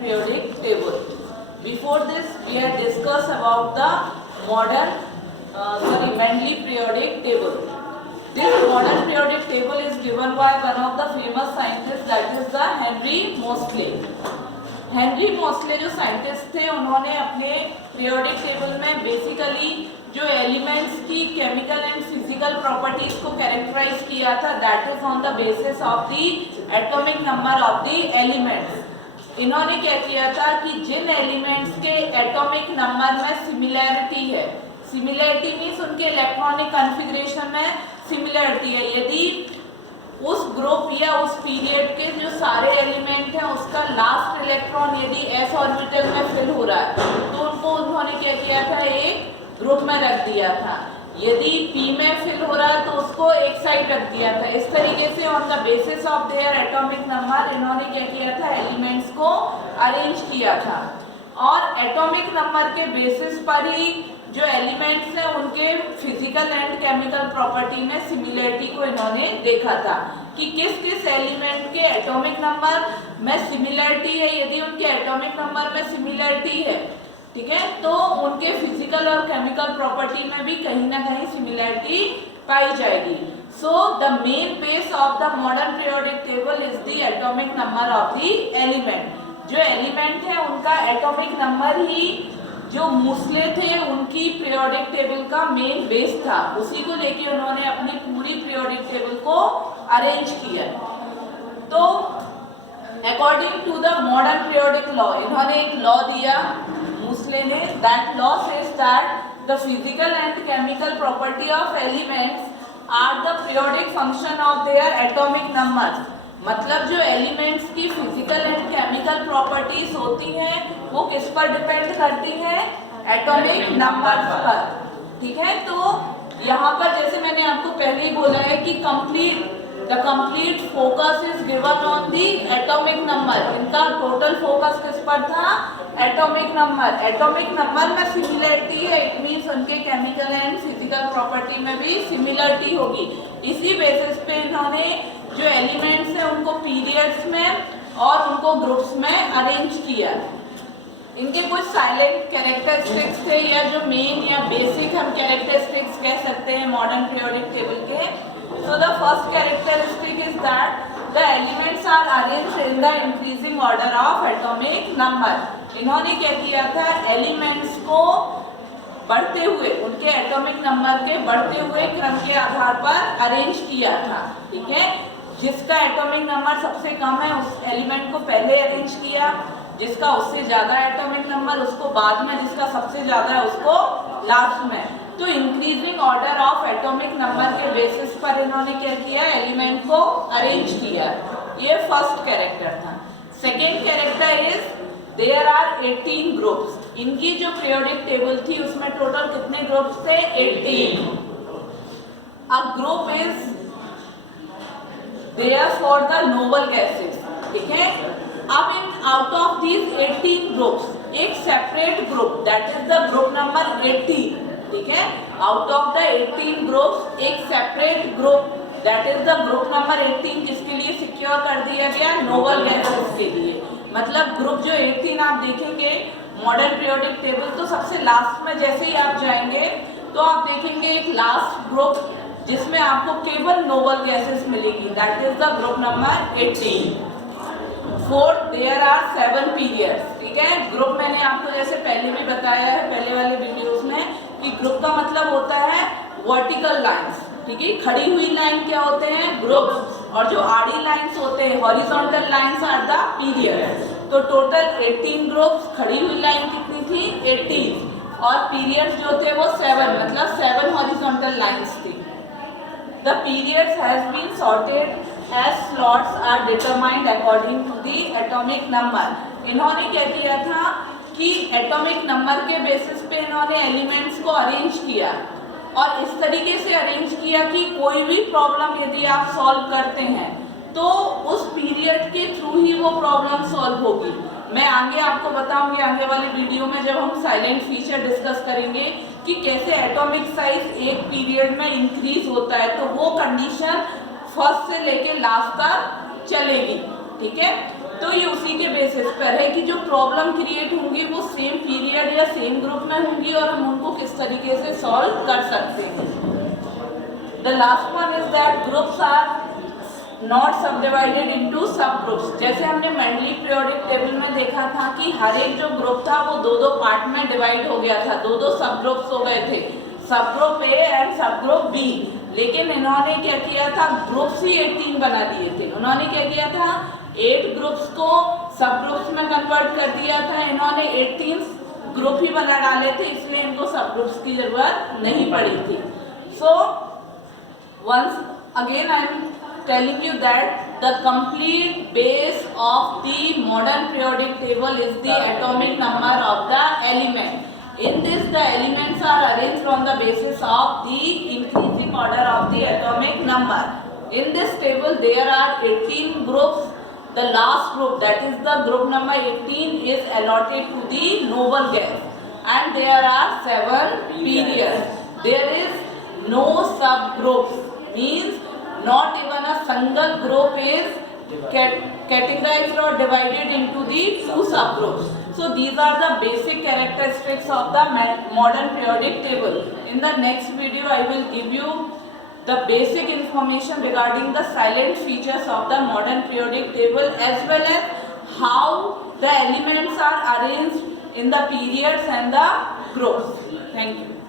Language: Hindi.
periodic table. Before this, we had discussed about the Mendeleev periodic table. This modern periodic table is given by one of the famous scientists, that is the Henry Moseley. Henry Moseley जो साइंटिस्ट थे, उन्होंने अपने पीरियोडिक टेबल में बेसिकली जो एलिमेंट्स की केमिकल एंड फिजिकल प्रॉपर्टीज को कैरेक्टराइज किया था, that is on the basis of the atomic number of the elements. इन्होंने क्या किया था कि जिन एलिमेंट्स के एटॉमिक नंबर में सिमिलैरिटी है, सिमिलैरिटी मीन्स उनके इलेक्ट्रॉनिक कॉन्फ़िगरेशन में सिमिलैरिटी है, यदि उस ग्रुप या उस पीरियड के जो सारे एलिमेंट हैं उसका लास्ट इलेक्ट्रॉन यदि s ऑर्बिटल में फिल हो रहा है, तो उनको उन्होंने क्या किया था, एक ग्रुप में रख दिया था। यदि p में फिल हो रहा है तो उसको एक साइड रख दिया था। इस तरीके से on the basis of their atomic number इन्होंने क्या किया था, एलिमेंट्स को अरेंज किया था। और एटॉमिक नंबर के बेसिस पर ही जो एलिमेंट्स हैं उनके फिजिकल एंड केमिकल प्रॉपर्टी में सिमिलरिटी को इन्होंने देखा था कि किस किस एलिमेंट के एटॉमिक नंबर में सिमिलरिटी है। यदि उनके एटॉमिक नंबर में सिमिलरिटी है, ठीक है, तो उनके फिजिकल और केमिकल प्रॉपर्टी में भी कहीं ना कहीं सिमिलरिटी पाई जाएगी। So the main base of the modern periodic table is the atomic number of the element. जो एलिमेंट है उनका एटॉमिक नंबर ही जो मोस्ले थे उनकी पीरियोडिक टेबल का मेन बेस था, उसी को लेके उन्होंने अपनी पूरी पीरियोडिक टेबल को अरेंज किया। तो according to the modern periodic law, इन्होंने एक लॉ दिया मोस्ले ने, that law says that the physical and chemical property of elements are the periodic function of their atomic number. मतलब जो एलिमेंट्स की फिजिकल एंड केमिकल प्रॉपर्टीज होती हैं वो किस पर डिपेंड करती हैं, एटॉमिक नंबर्स पर, ठीक है। तो यहाँ पर जैसे मैंने आपको पहले ही बोला है कि the complete focus is given on the atomic number. इनका टोटल फोकस किस पर था, एटॉमिक नंबर। एटॉमिक नंबर में सिमिलरिटी है, इट मीन्स उनके केमिकल एंड फिजिकल प्रॉपर्टी में भी सिमिलरिटी होगी। इसी बेसिस पे इन्होंने जो एलिमेंट्स हैं उनको पीरियड्स में और उनको ग्रुप्स में अरेंज किया। इनके कुछ साइलेंट कैरेक्टरिस्टिक्स थे या जो मेन या बेसिक हम कैरेक्टरिस्टिक्स कह सकते हैं मॉडर्न पीरियोडिक टेबल के। So the first characteristic is that the elements are arranged in the increasing order of atomic number. इन्होंने क्या किया था, एलिमेंट्स को बढ़ते हुए, उनके एटॉमिक नंबर के बढ़ते हुए क्रम के आधार पर अरेंज किया था, ठीक है। जिसका एटॉमिक नंबर सबसे कम है उस एलिमेंट को पहले अरेंज किया, जिसका उससे ज्यादा एटॉमिक नंबर उसको बाद में, जिसका सबसे ज्यादा है उसको लास्ट में। तो increasing order of atomic number के बेसिस पर इन्होंने क्या किया, एलिमेंट को अरेंज किया। ये फर्स्ट कैरेक्टर था। Second character is there are 18 groups. इनकी जो पीरियोडिक टेबल थी उसमें टोटल कितने ग्रुप्स थे, 18। A group is there for the noble gases, ठीक है। अब इन आउट ऑफ दीज 18 ग्रुप्स एक separate group, that is the group number 18, ठीक है। आउट ऑफ द 18 ग्रुप्स एक separate group, that is the group number 18, किसके लिए सिक्योर कर दिया गया, नोबल गैसेस के लिए। मतलब ग्रुप जो 18 आप देखेंगे मॉडर्न पीरियोडिक टेबल, तो सबसे लास्ट में जैसे ही आप जाएंगे तो आप देखेंगे एक लास्ट ग्रुप जिसमें आपको केवल नोबल गैसेस मिलेगी, that is the group number 18। Fourth, there are 7 periods, ठीक है। ग्रुप मैंने आपको जैसे पहले भी बताया है पहले वाले वीडियोस में कि ग्रुप का मतलब होता है वर्टिकल लाइंस, ठीक है। खड़ी हुई लाइन क्या होते हैं, ग्रुप्स, और जो आड़ी लाइंस होते हैं horizontal lines are the period. तो टोटल 18 ग्रुप्स, खड़ी हुई लाइन कितनी थी, 18, और पीरियड्स जो थे वो 7, मतलब 7 हॉरिजॉन्टल लाइंस थी। The periods has been sorted as slots are determined according to the atomic number। इन्होंने क्या किया था कि एटॉमिक नंबर के बेसिस पे इन्होंने एलिमेंट्स को अरेंज किया, और इस तरीके से अरेंज किया कि कोई भी प्रॉब्लम यदि आप सॉल्व करते हैं तो उस पीरियड के थ्रू ही वो प्रॉब्लम सॉल्व होगी। मैं आगे आपको बताऊंगी, आगे वाले वीडियो में जब हम साइलेंट फीचर डिस्कस करेंगे कि कैसे एटॉमिक साइज एक पीरियड में इंक्रीज होता है, तो वो कंडीशन फर्स्ट से लेके लास्ट तक चलेगी, ठीक है। तो ये उसी के बेसिस पर है कि जो प्रॉब्लम क्रिएट होंगी वो सेम पीरियड या सेम ग्रुप में होंगी और हम उनको किस तरीके से सॉल्व कर सकते हैं। The last one is that groups are not subdivided into subgroups. जैसे हमने मेंडली पीरियोडिक टेबल में देखा था कि हर एक जो ग्रुप था वो दो दो पार्ट में डिवाइड हो गया था, दो दो सब ग्रुप्स हो गए थे, सब ग्रुप ए एंड सब ग्रुप बी। लेकिन इन्होंने क्या किया था, ग्रुप्स ही 18 बना दिए थे। उन्होंने क्या किया था, 8 ग्रुप्स को सब ग्रुप्स में कन्वर्ट कर दिया था। इन्होंने 18 ग्रुप ही बना डाले थे, इसलिए इनको सब ग्रुप्स की जरूरत नहीं पड़ी थी। So once again I am telling you that the complete base of the modern periodic table is the atomic number of the element. In this, the elements are arranged on the basis of the increasing order of the atomic number. In this table, there are 18 groups. The last group, that is the group number 18, is allotted to the noble gas, and there are 7 periods. There is no subgroups, means not even a single group is categorized or divided into the 2 subgroups. So these are the basic characteristics of the modern periodic table. In the next video, I will give you the basic information regarding the silent features of the modern periodic table, as well as how the elements are arranged in the periods and the groups. Thank you.